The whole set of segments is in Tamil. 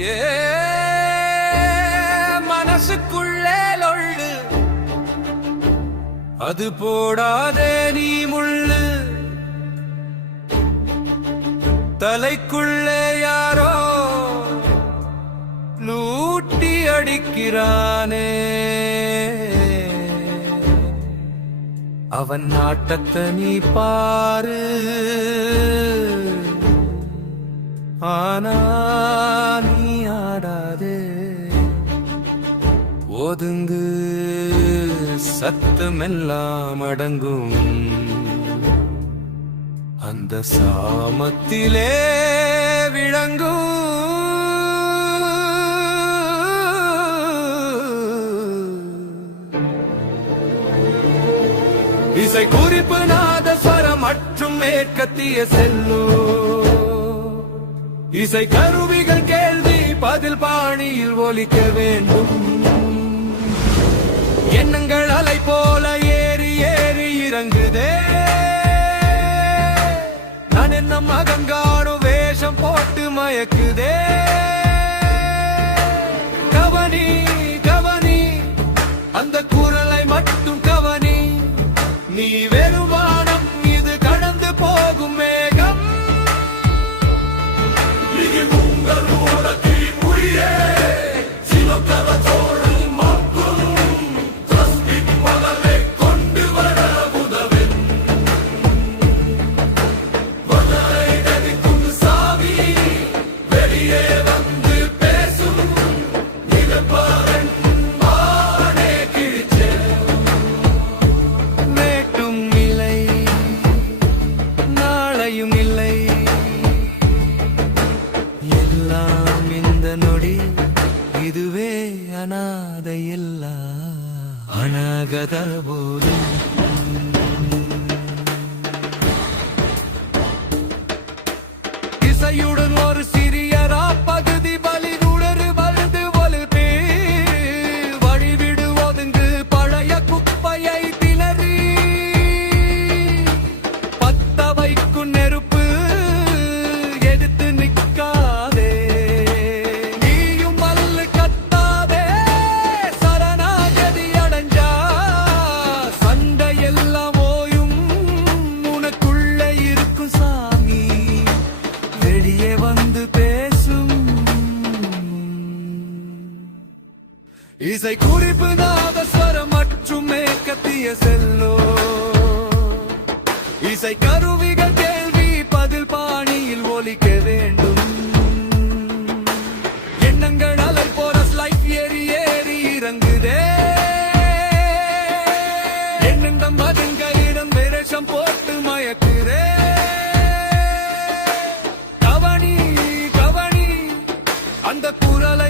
ஏ மனசுக்குள்ளே லொள்ளு. அது போடாதே நீ முள்ளு. தலைக்குள்ளே யாரோ லூட்டி அடிக்கிறானே. அவன் நாட்டத்தை நீ பாரு. ஆனா நீ ஆடாதே ஒதுங்கு சத்தமெல்லாம் அடங்கும். அந்த சாமத்திலே விளங்கும் இசை குறிப்பு நாத ஸ்வரம் மற்றும் மேற்கத்திய செல்லோ. இசை கருவிகள் கேள்வி பதில் பாணியில் ஒலிக்க வேண்டும். எண்ணங்கள் அலை போல ஏறி ஏறி இறங்குதே. நான் என்ன மகங்காடும் வேஷம் போட்டு மயக்குதே. எல்லாம் இந்த நொடி இதுவே அனாதை இல்லா அனாகத போலும் இசையுடன் வெளியே வந்து பேசும். இசை குறிப்பு நாதஸ்வரம் மற்றும் மேற்கத்திய செல்லோ. இசை கருவிகள் கேள்வி பதில் பாணியில் ஒலிக்க வேண்டும். எண்ணங்கள் அலை போற ஸ்லைட் ஏறி ஏறி இறங்குதே. என்னென்ன மதங்களிடம் போட்டு மயக்குதே. அந்த குரலை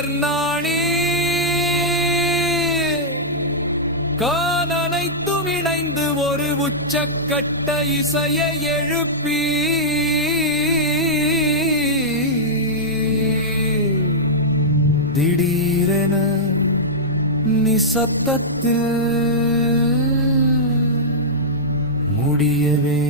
கர்ணாணி கான் அனைத்தும் இணைந்து ஒரு உச்சக்கட்ட இசையை எழுப்பி. திடீரென நிசத்தத்தில் முடியவே